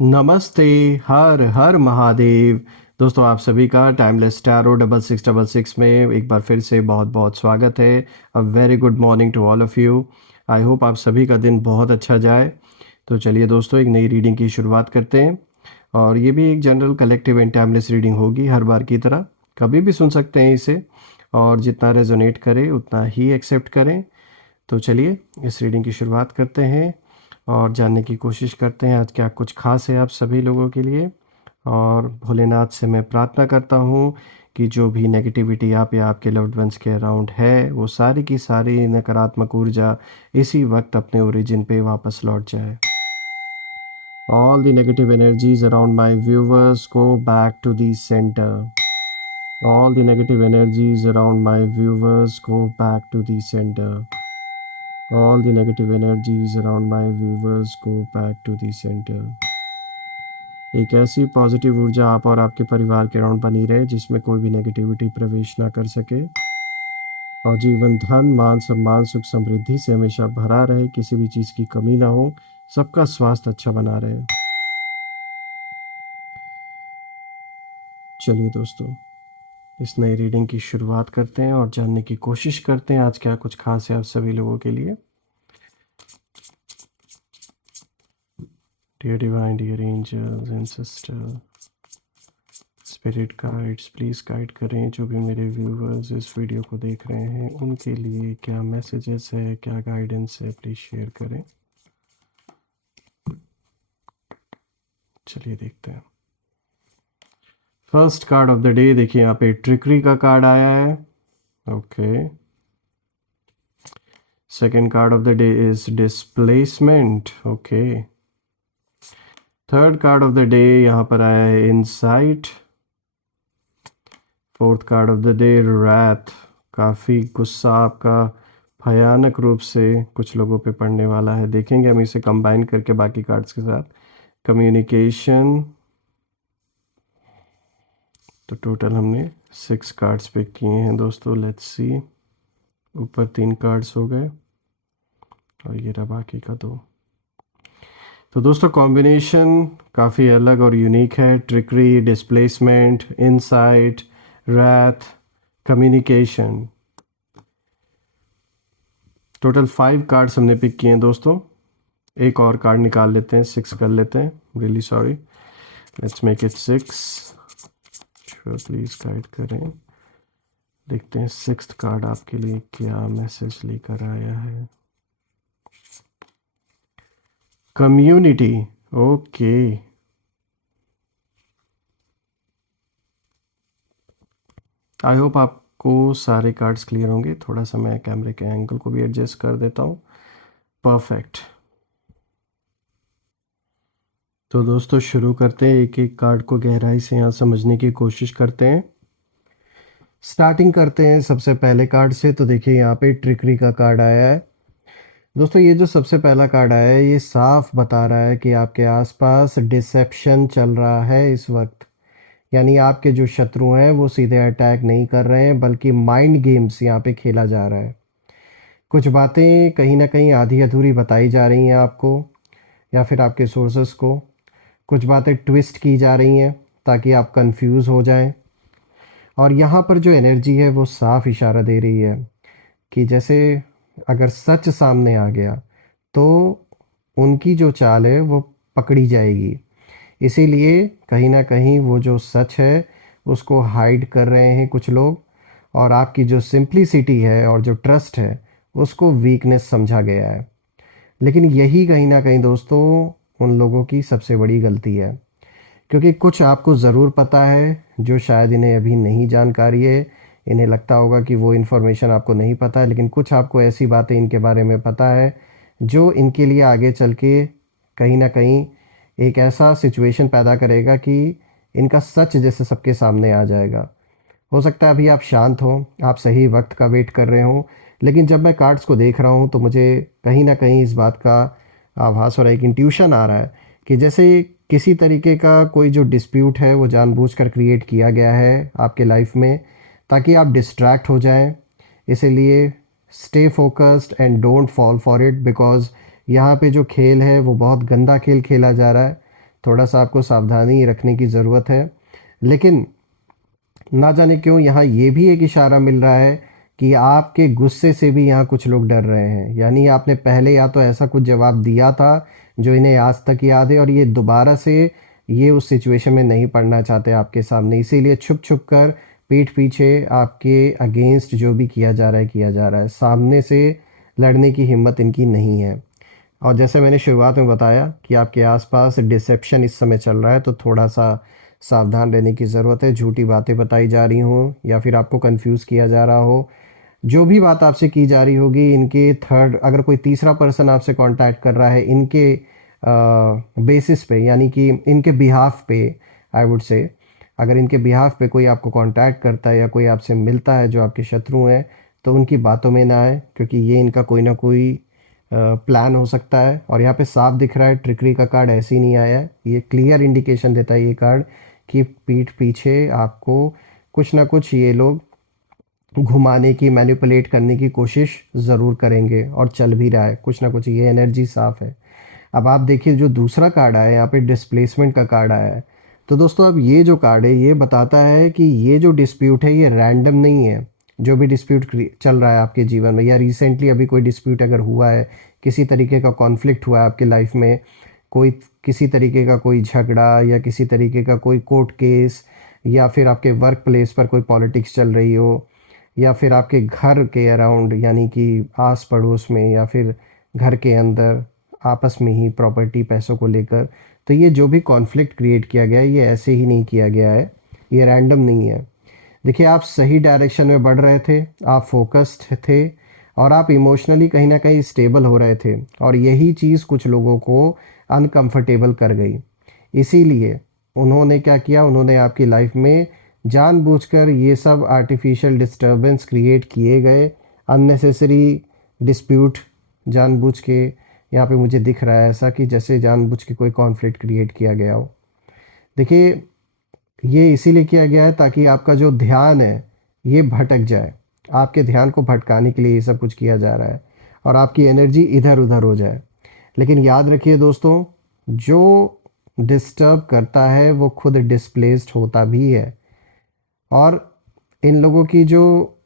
नमस्ते। हर हर महादेव। दोस्तों आप सभी का टाइमलेस टैरो 6666 में एक बार फिर से बहुत बहुत स्वागत है। A very good morning to all of you. I hope आप सभी का दिन बहुत अच्छा जाए। तो चलिए दोस्तों एक नई रीडिंग की शुरुआत करते हैं। और ये भी एक general collective and timeless reading होगी हर बार की तरह। कभी भी सुन सकते हैं इसे, और जितना रेजोनेट करे उतना ही एक्सेप्ट करें। तो चलिए इस रीडिंग की शुरुआत करते हैं और जानने की कोशिश करते हैं आज क्या कुछ खास है आप सभी लोगों के लिए। और भोलेनाथ से मैं प्रार्थना करता हूँ कि जो भी नेगेटिविटी आप या आपके लव्ड वंस के अराउंड है वो सारी की सारी नकारात्मक ऊर्जा इसी वक्त अपने ओरिजिन पे वापस लौट जाए। All the negative energies around my viewers go back to the center. All the negative energies around my viewers go back to the center. All the negative energies around my viewers go back to the center. एक ऐसी positive ऊर्जा आप और आपके परिवार के around बनी रहे जिसमें कोई भी नेगेटिविटी प्रवेश ना कर सके, और जीवन धन मान सम्मान सुख समृद्धि से हमेशा भरा रहे, किसी भी चीज़ की कमी ना हो, सबका स्वास्थ्य अच्छा बना रहे। चलिए दोस्तों इस नई रीडिंग की शुरुआत करते हैं और जानने की कोशिश करते हैं आज क्या कुछ खास है आप सभी लोगों के लिए। Dear divine, dear angels and sister, spirit guides, please guide करें जो भी मेरे व्यूवर्स इस वीडियो को देख रहे हैं उनके लिए क्या मैसेजेस है, क्या गाइडेंस है, प्लीज़ शेयर करें। चलिए देखते हैं। First card of the day देखिए यहाँ पे ट्रिकरी का कार्ड आया है। Okay. Second card of the day is displacement. Okay. Third card of the day यहाँ पर आया है insight. Fourth card of the day wrath. काफ़ी गुस्सा आपका भयानक रूप से कुछ लोगों पे पड़ने वाला है। देखेंगे हम इसे कंबाइन करके बाकी कार्ड्स के साथ। कम्युनिकेशन। तो टोटल हमने 6 कार्ड्स पिक किए हैं दोस्तों। Let's see. ऊपर 3 कार्ड्स हो गए और ये रहा बाकी का 2। तो दोस्तों कॉम्बिनेशन काफ़ी अलग और यूनिक है। Trickery, displacement, insight, wrath, communication. Total 5 cards हमने पिक किए हैं दोस्तों। एक और कार्ड निकाल लेते हैं, 6 कर लेते हैं। Really sorry, let's make it 6। Sure, please guide करें। देखते हैं 6th कार्ड आपके लिए क्या मैसेज लेकर आया है। कम्युनिटी। ओके। आई होप आपको सारे कार्ड्स क्लियर होंगे। थोड़ा सा मैं कैमरे के एंगल को भी एडजस्ट कर देता हूँ। परफेक्ट। तो दोस्तों शुरू करते हैं, एक एक कार्ड को गहराई से यहाँ समझने की कोशिश करते हैं। स्टार्टिंग करते हैं सबसे पहले कार्ड से। तो देखिए यहाँ पे ट्रिकरी का कार्ड आया है। दोस्तों ये जो सबसे पहला कार्ड आया है ये साफ बता रहा है कि आपके आसपास डिसेप्शन चल रहा है इस वक्त। यानी आपके जो शत्रु हैं वो सीधे अटैक नहीं कर रहे हैं, बल्कि माइंड गेम्स यहाँ पे खेला जा रहा है। कुछ बातें कहीं ना कहीं आधी अधूरी बताई जा रही हैं आपको या फिर आपके सोर्सेस को। कुछ बातें ट्विस्ट की जा रही हैं ताकि आप कंफ्यूज हो जाएं। और यहाँ पर जो एनर्जी है वो साफ इशारा दे रही है कि जैसे अगर सच सामने आ गया तो उनकी जो चाल है वो पकड़ी जाएगी। इसीलिए कहीं ना कहीं वो जो सच है उसको हाइड कर रहे हैं कुछ लोग, और आपकी जो सिंप्लिसिटी है और जो ट्रस्ट है उसको वीकनेस समझा गया है। लेकिन यही कहीं ना कहीं दोस्तों उन लोगों की सबसे बड़ी गलती है, क्योंकि कुछ आपको ज़रूर पता है जो शायद इन्हें अभी नहीं जानकारी है। इन्हें लगता होगा कि वो इन्फॉर्मेशन आपको नहीं पता है, लेकिन कुछ आपको ऐसी बातें इनके बारे में पता है जो इनके लिए आगे चल के कहीं ना कहीं एक ऐसा सिचुएशन पैदा करेगा कि इनका सच जैसे सबके सामने आ जाएगा। हो सकता है अभी आप शांत हों, आप सही वक्त का वेट कर रहे हों, लेकिन जब मैं कार्ड्स को देख रहा हूँ तो मुझे कहीं ना कहीं इस बात का आभास और एक इंट्यूशन आ रहा है कि जैसे किसी तरीके का कोई जो डिस्प्यूट है वो जानबूझकर क्रिएट किया गया है आपके लाइफ में ताकि आप डिस्ट्रैक्ट हो जाएं। इसीलिए stay focused and don't fall for it, because यहाँ पे जो खेल है वो बहुत गंदा खेल खेला जा रहा है। थोड़ा-सा आपको सावधानी रखने की ज़रूरत है। लेकिन ना जाने क्यों यहाँ ये भी एक इशारा मिल रहा है कि आपके गुस्से से भी यहाँ कुछ लोग डर रहे हैं। यानी आपने पहले या तो ऐसा कुछ जवाब दिया था जो इन्हें आज तक याद है, और ये दोबारा से ये उस सिचुएशन में नहीं पड़ना चाहते आपके सामने, इसीलिए छुप-छुप कर पीठ पीछे आपके अगेंस्ट जो भी किया जा रहा है, किया जा रहा है। सामने से लड़ने की हिम्मत इनकी नहीं है। और जैसे मैंने शुरुआत में बताया कि आपके आसपास डिसेप्शन इस समय चल रहा है, तो थोड़ा-सा सावधान रहने की ज़रूरत है। झूठी बातें बताई जा रही हों या फिर आपको कन्फ्यूज़ किया जा रहा हो, जो भी बात आपसे की जा रही होगी, इनके थर्ड अगर कोई तीसरा पर्सन आपसे कॉन्टैक्ट कर रहा है इनके बेसिस पे, यानी कि इनके बिहाफ़ पे, आई वुड से, अगर इनके बिहाफ़ पे कोई आपको कॉन्टैक्ट करता है या कोई आपसे मिलता है जो आपके शत्रु हैं, तो उनकी बातों में ना आए, क्योंकि ये इनका कोई ना कोई प्लान हो सकता है। और यहाँ पे साफ दिख रहा है, ट्रिकरी का कार्ड ऐसे ही नहीं आया है, ये क्लियर इंडिकेशन देता है ये कार्ड कि पीठ पीछे आपको कुछ ना कुछ ये लोग घुमाने की, मैनिपुलेट करने की कोशिश ज़रूर करेंगे, और चल भी रहा है कुछ ना कुछ, ये एनर्जी साफ है। अब आप देखिए जो दूसरा कार्ड आया है यहाँ पे, डिस्प्लेसमेंट का कार्ड आया है। तो दोस्तों अब ये जो कार्ड है ये बताता है कि ये जो डिस्प्यूट है ये रैंडम नहीं है। जो भी डिस्प्यूट चल रहा है आपके जीवन में, या रिसेंटली अभी कोई डिस्प्यूट अगर हुआ है, किसी तरीके का कॉन्फ्लिक्ट हुआ है आपके लाइफ में, कोई किसी तरीके का कोई झगड़ा या किसी तरीके का कोई कोर्ट केस, या फिर आपके वर्क प्लेस पर कोई पॉलिटिक्स चल रही हो, या फिर आपके घर के अराउंड, यानी कि आस पड़ोस में, या फिर घर के अंदर आपस में ही प्रॉपर्टी पैसों को लेकर, तो ये जो भी कॉन्फ्लिक्ट क्रिएट किया गया है ये ऐसे ही नहीं किया गया है, ये रैंडम नहीं है। देखिए आप सही डायरेक्शन में बढ़ रहे थे, आप फोकस्ड थे, और आप इमोशनली कहीं ना कहीं स्टेबल हो रहे थे, और यही चीज़ कुछ लोगों को अनकंफर्टेबल कर गई। इसीलिए उन्होंने क्या किया, उन्होंने आपकी लाइफ में जानबूझकर ये सब आर्टिफिशियल डिस्टरबेंस क्रिएट किए गए, अननेसेसरी डिस्प्यूट, जानबूझ के। यहाँ पे मुझे दिख रहा है ऐसा कि जैसे जानबूझ के कोई कॉन्फ्लिक्ट क्रिएट किया गया हो। देखिए ये इसीलिए किया गया है ताकि आपका जो ध्यान है ये भटक जाए, आपके ध्यान को भटकाने के लिए ये सब कुछ किया जा रहा है, और आपकी एनर्जी इधर उधर हो जाए। लेकिन याद रखिए दोस्तों, जो डिस्टर्ब करता है वो खुद डिस्प्लेस्ड होता भी है, और इन लोगों की जो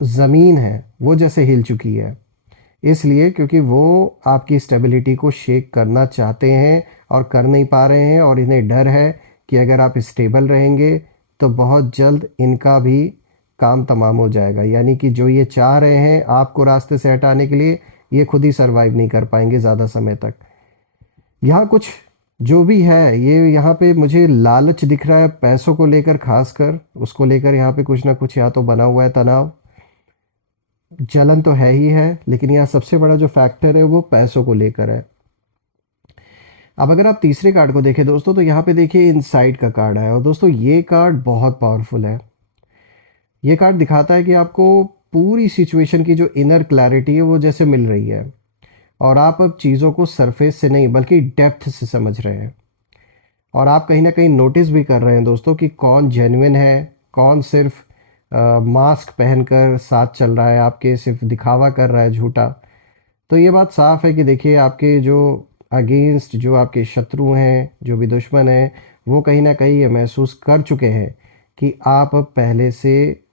ज़मीन है वो जैसे हिल चुकी है, इसलिए क्योंकि वो आपकी स्टेबिलिटी को शेक करना चाहते हैं और कर नहीं पा रहे हैं, और इन्हें डर है कि अगर आप स्टेबल रहेंगे तो बहुत जल्द इनका भी काम तमाम हो जाएगा। यानी कि जो ये चाह रहे हैं आपको रास्ते से हटाने के लिए, ये खुद ही सरवाइव नहीं कर पाएंगे ज़्यादा समय तक। यहाँ कुछ जो भी है, ये यहाँ पे मुझे लालच दिख रहा है पैसों को लेकर, खासकर उसको लेकर यहाँ पे कुछ ना कुछ या तो बना हुआ है तनाव, जलन तो है ही है, लेकिन यहाँ सबसे बड़ा जो फैक्टर है वो पैसों को लेकर है। अब अगर आप तीसरे कार्ड को देखें दोस्तों, तो यहाँ पे देखिए इनसाइड का कार्ड है, और दोस्तों ये कार्ड बहुत पावरफुल है। ये कार्ड दिखाता है कि आपको पूरी सिचुएशन की जो इनर क्लैरिटी है वो जैसे मिल रही है, और आप अब चीज़ों को सरफेस से नहीं बल्कि डेप्थ से समझ रहे हैं। और आप कहीं ना कहीं नोटिस भी कर रहे हैं दोस्तों कि कौन जेन्युइन है, कौन सिर्फ मास्क पहनकर साथ चल रहा है आपके, सिर्फ दिखावा कर रहा है झूठा। तो ये बात साफ है कि देखिए आपके जो अगेंस्ट, जो आपके शत्रु हैं, जो भी दुश्मन हैं, वो कहीं ना कहीं ये महसूस कर चुके हैं कि आप अब पहले से,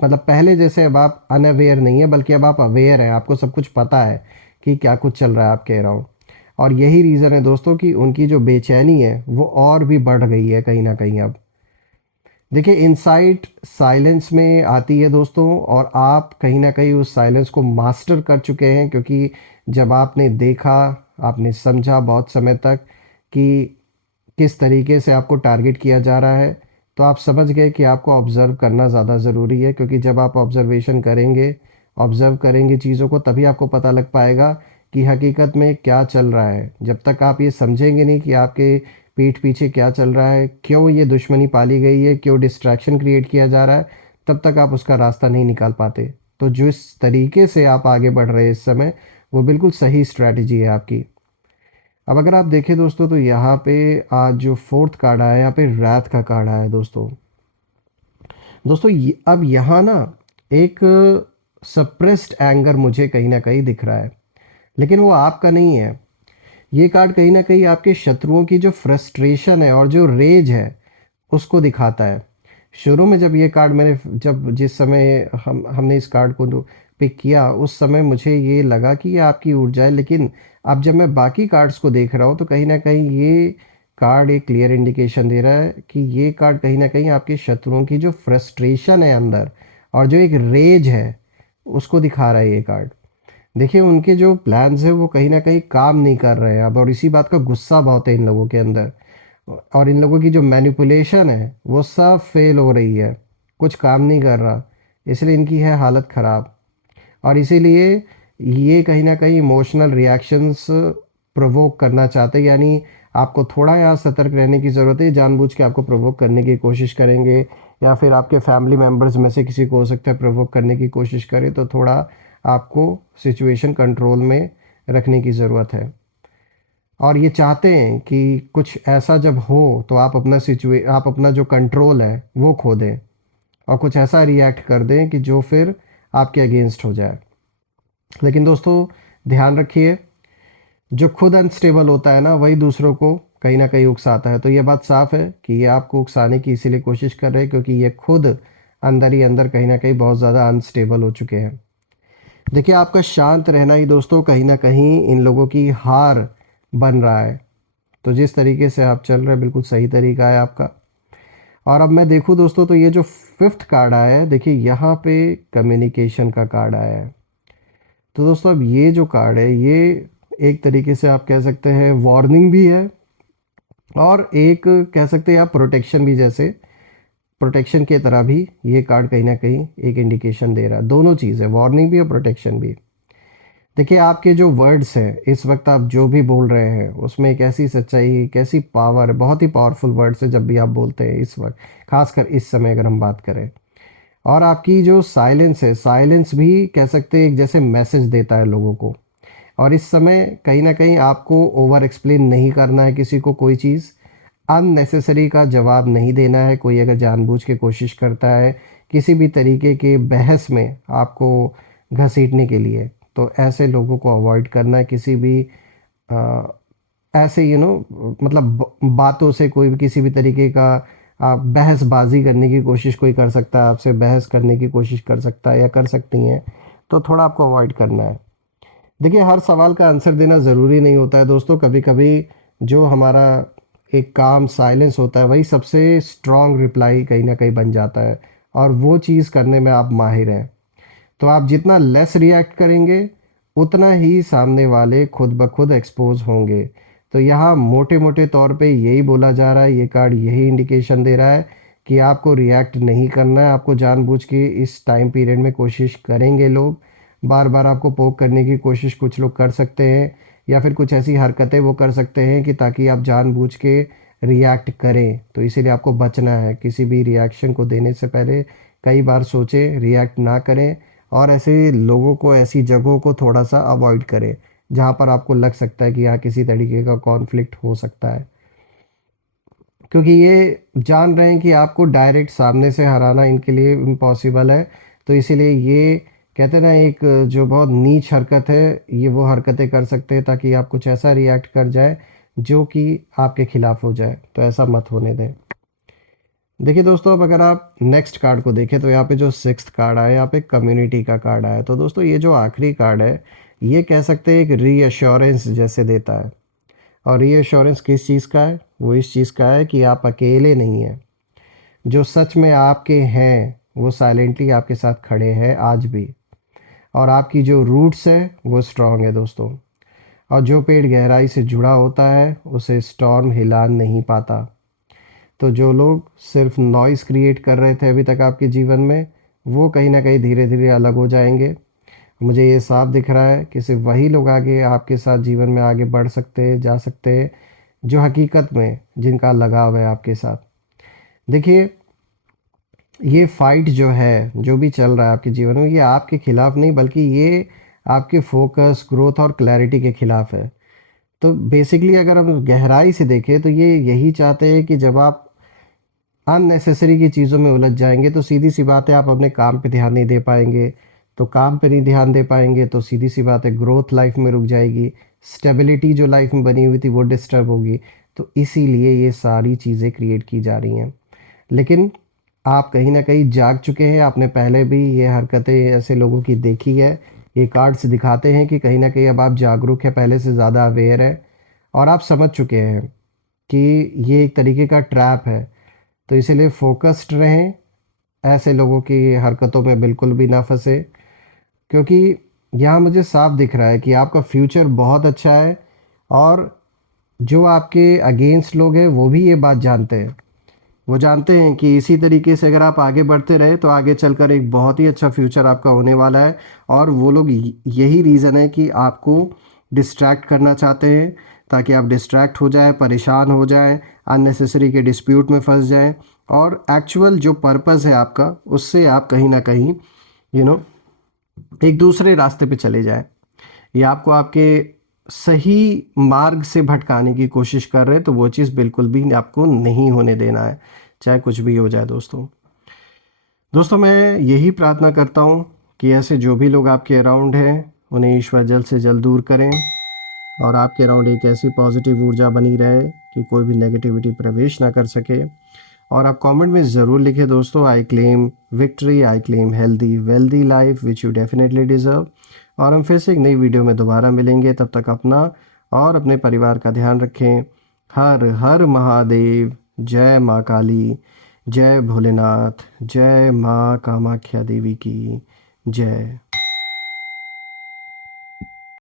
मतलब पहले जैसे अब आप अनअवेयर नहीं है, बल्कि अब आप अवेयर हैं, आपको सब कुछ पता है कि क्या कुछ चल रहा है आपके अराउंड। और यही रीज़न है दोस्तों कि उनकी जो बेचैनी है वो और भी बढ़ गई है कहीं ना कहीं अब। देखिए इनसाइट साइलेंस में आती है दोस्तों, और आप कहीं ना कहीं उस साइलेंस को मास्टर कर चुके हैं, क्योंकि जब आपने देखा, आपने समझा बहुत समय तक कि किस तरीके से आपको टारगेट किया जा रहा है, तो आप समझ गए कि आपको ऑब्ज़र्व करना ज़्यादा ज़रूरी है। क्योंकि जब आप ऑब्ज़र्वेशन करेंगे, ऑब्ज़र्व करेंगे चीज़ों को, तभी आपको पता लग पाएगा कि हकीकत में क्या चल रहा है। जब तक आप ये समझेंगे नहीं कि आपके पीठ पीछे क्या चल रहा है, क्यों ये दुश्मनी पाली गई है, क्यों डिस्ट्रैक्शन क्रिएट किया जा रहा है, तब तक आप उसका रास्ता नहीं निकाल पाते। तो जिस तरीके से आप आगे बढ़ रहे हैं इस समय, वो बिल्कुल सही स्ट्रैटेजी है आपकी। अब अगर आप देखें दोस्तों, तो यहाँ पे आज जो फोर्थ कार्ड आया है, यहाँ पे रैथ का कार्ड आया है दोस्तों। दोस्तों अब यहाँ ना एक सप्रेस्ड एंगर मुझे कहीं ना कहीं दिख रहा है, लेकिन वो आपका नहीं है। ये कार्ड कहीं ना कहीं आपके शत्रुओं की जो फ्रस्ट्रेशन है और जो रेज है उसको दिखाता है। शुरू में जब ये कार्ड मैंने जब जिस समय हमने इस कार्ड को पिक किया उस समय मुझे ये लगा कि ये आपकी ऊर्जा है, लेकिन अब जब मैं बाकी कार्ड्स को देख रहा हूँ तो कहीं ना कहीं ये कार्ड एक क्लियर इंडिकेशन दे रहा है कि ये कार्ड कहीं ना कहीं आपके शत्रुओं की जो फ्रस्ट्रेशन है अंदर और जो एक रेज है उसको दिखा रहा है ये कार्ड। देखिए उनके जो प्लान्स है वो कहीं ना कहीं काम नहीं कर रहे हैं अब, और इसी बात का गुस्सा बहुत है इन लोगों के अंदर। और इन लोगों की जो मैनिपुलेशन है वो सब फेल हो रही है, कुछ काम नहीं कर रहा, इसलिए इनकी है हालत ख़राब। और इसीलिए ये कहीं ना कहीं इमोशनल रिएक्शंस प्रोवोक करना चाहते हैं, यानी आपको थोड़ा यहाँ सतर्क रहने की ज़रूरत है। जानबूझ के आपको प्रोवोक करने की कोशिश करेंगे या फिर आपके फैमिली मेम्बर्स में से किसी को हो सकता है प्रोवोक करने की कोशिश करे, तो थोड़ा आपको सिचुएशन कंट्रोल में रखने की ज़रूरत है। और ये चाहते हैं कि कुछ ऐसा जब हो तो आप अपना जो कंट्रोल है वो खो दें और कुछ ऐसा रिएक्ट कर दें कि जो फिर आपके अगेंस्ट हो जाए। लेकिन दोस्तों ध्यान रखिए, जो खुद अनस्टेबल होता है ना वही दूसरों को कहीं ना कहीं उकसाता है। तो ये बात साफ है कि ये आपको उकसाने की इसीलिए कोशिश कर रहे हैं क्योंकि ये खुद अंदर ही अंदर कहीं ना कहीं बहुत ज़्यादा अनस्टेबल हो चुके हैं। देखिए आपका शांत रहना ही दोस्तों कहीं ना कहीं इन लोगों की हार बन रहा है। तो जिस तरीके से आप चल रहे हैं बिल्कुल सही तरीका है आपका। और अब मैं देखूं दोस्तों तो ये जो फिफ्थ कार्ड आया है, देखिए यहाँ पे कम्युनिकेशन का कार्ड आया है। तो दोस्तों अब ये जो कार्ड है ये एक तरीके से आप कह सकते हैं वार्निंग भी है और एक कह सकते हैं आप प्रोटेक्शन भी, जैसे प्रोटेक्शन की तरह भी ये कार्ड कहीं ना कहीं एक इंडिकेशन दे रहा है। दोनों चीज़ है, वार्निंग भी और प्रोटेक्शन भी। देखिए आपके जो वर्ड्स हैं इस वक्त आप जो भी बोल रहे हैं उसमें एक ऐसी सच्चाई, कैसी पावर है, बहुत ही पावरफुल वर्ड्स है जब भी आप बोलते हैं इस वक्त, खासकर इस समय अगर हम बात करें। और आपकी जो साइलेंस है, साइलेंस भी कह सकते हैं एक जैसे मैसेज देता है लोगों को। और इस समय कहीं ना कहीं आपको ओवर एक्सप्लेन नहीं करना है किसी को कोई चीज़, अननेसेसरी का जवाब नहीं देना है। कोई अगर जानबूझ के कोशिश करता है किसी भी तरीके के बहस में आपको घसीटने के लिए, तो ऐसे लोगों को अवॉइड करना है। किसी भी अ, ऐसे मतलब बातों से कोई भी किसी भी तरीके का आप बहसबाजी करने की कोशिश कोई कर सकता है, आपसे बहस करने की कोशिश कर सकता है या कर सकती हैं, तो थोड़ा आपको अवॉइड करना है। देखिए हर सवाल का आंसर देना ज़रूरी नहीं होता है दोस्तों। कभी कभी जो हमारा एक काम साइलेंस होता है वही सबसे स्ट्रांग रिप्लाई कहीं ना कहीं बन जाता है, और वो चीज़ करने में आप माहिर हैं। तो आप जितना लेस रिएक्ट करेंगे उतना ही सामने वाले खुद ब खुद एक्सपोज होंगे। तो यहाँ मोटे मोटे तौर पे यही बोला जा रहा है, ये कार्ड यही इंडिकेशन दे रहा है कि आपको रिएक्ट नहीं करना है। आपको जानबूझ के इस टाइम पीरियड में कोशिश करेंगे लोग, बार बार आपको पोक करने की कोशिश कुछ लोग कर सकते हैं या फिर कुछ ऐसी हरकतें वो कर सकते हैं कि ताकि आप जानबूझ के रिएक्ट करें। तो इसीलिए आपको बचना है, किसी भी रिएक्शन को देने से पहले कई बार सोचें, रिएक्ट ना करें और ऐसे लोगों को, ऐसी जगहों को थोड़ा सा अवॉइड करें जहाँ पर आपको लग सकता है कि यहाँ किसी तरीके का कॉन्फ्लिक्ट हो सकता है। क्योंकि ये जान रहे हैं कि आपको डायरेक्ट सामने से हराना इनके लिए इम्पॉसिबल है। तो इसीलिए ये कहते हैं ना, एक जो बहुत नीच हरकत है ये वो हरकतें कर सकते हैं ताकि आप कुछ ऐसा रिएक्ट कर जाए जो कि आपके खिलाफ हो जाए। तो ऐसा मत होने दें। देखिए दोस्तों अब अगर आप नेक्स्ट कार्ड को देखें तो यहाँ पे जो सिक्स्थ कार्ड आया, यहाँ पे कम्युनिटी का कार्ड आया। तो दोस्तों ये जो आखिरी कार्ड है ये कह सकते हैं एक रीअश्योरेंस जैसे देता है। और रीअश्योरेंस किस चीज़ का है? वो इस चीज़ का है कि आप अकेले नहीं हैं। जो सच में आपके हैं वो साइलेंटली आपके साथ खड़े हैं आज भी। और आपकी जो रूट्स है वो स्ट्रांग है दोस्तों। और जो पेड़ गहराई से जुड़ा होता है उसे स्टॉर्म हिला नहीं पाता। तो जो लोग सिर्फ नॉइज़ क्रिएट कर रहे थे अभी तक आपके जीवन में, वो कहीं ना कहीं धीरे धीरे अलग हो जाएंगे। मुझे ये साफ दिख रहा है कि सिर्फ वही लोग आगे आपके साथ जीवन में आगे बढ़ सकते हैं, जा सकते हैं, जो हकीकत में जिनका लगाव है आपके साथ। देखिए ये फाइट जो है, जो भी चल रहा है आपके जीवन में, ये आपके खिलाफ नहीं बल्कि ये आपके फोकस, ग्रोथ और क्लैरिटी के खिलाफ है। तो बेसिकली अगर हम गहराई से देखें तो ये यही चाहते हैं कि जब आप अननेसेसरी की चीज़ों में उलझ जाएंगे तो सीधी सी बात है आप अपने काम पे ध्यान नहीं दे पाएंगे। तो काम पे नहीं ध्यान दे पाएंगे तो सीधी सी बात है ग्रोथ लाइफ में रुक जाएगी। स्टेबिलिटी जो लाइफ में बनी हुई थी वो डिस्टर्ब होगी। तो इसीलिए ये सारी चीज़ें क्रिएट की जा रही हैं। लेकिन आप कहीं ना कहीं जाग चुके हैं, आपने पहले भी ये हरकतें ऐसे लोगों की देखी है। ये कार्ड्स दिखाते हैं कि कहीं ना कहीं अब आप जागरूक है, पहले से ज़्यादा अवेयर है और आप समझ चुके हैं कि ये एक तरीके का ट्रैप है। तो इसीलिए फोकस्ड रहें, ऐसे लोगों की हरकतों में बिल्कुल भी ना फंसे, क्योंकि यहाँ मुझे साफ दिख रहा है कि आपका फ्यूचर बहुत अच्छा है और जो आपके अगेंस्ट लोग हैं वो भी ये बात जानते हैं। वो जानते हैं कि इसी तरीके से अगर आप आगे बढ़ते रहे तो आगे चलकर एक बहुत ही अच्छा फ्यूचर आपका होने वाला है। और वो लोग यही रीज़न है कि आपको डिस्ट्रैक्ट करना चाहते हैं, ताकि आप डिस्ट्रैक्ट हो जाएं, परेशान हो जाएं, अननेसेसरी के डिस्प्यूट में फंस जाएं और एक्चुअल जो पर्पस है आपका उससे आप कहीं ना कहीं यू नो एक दूसरे रास्ते पे चले जाएं। ये आपको आपके सही मार्ग से भटकाने की कोशिश कर रहे हैं, तो वो चीज़ बिल्कुल भी आपको नहीं होने देना है, चाहे कुछ भी हो जाए। दोस्तों मैं यही प्रार्थना करता हूँ कि ऐसे जो भी लोग आपके अराउंड हैं उन्हें ईश्वर जल्द से जल्द दूर करें और आपके अराउंड एक ऐसी पॉजिटिव ऊर्जा बनी रहे कि कोई भी नेगेटिविटी प्रवेश ना कर सके। और आप कमेंट में ज़रूर लिखें दोस्तों, I claim victory, I claim healthy wealthy life which you definitely deserve. और हम फिर से एक नई वीडियो में दोबारा मिलेंगे, तब तक अपना और अपने परिवार का ध्यान रखें। हर हर महादेव। जय माँ काली, जय भोलेनाथ, जय माँ कामाख्या देवी की जय।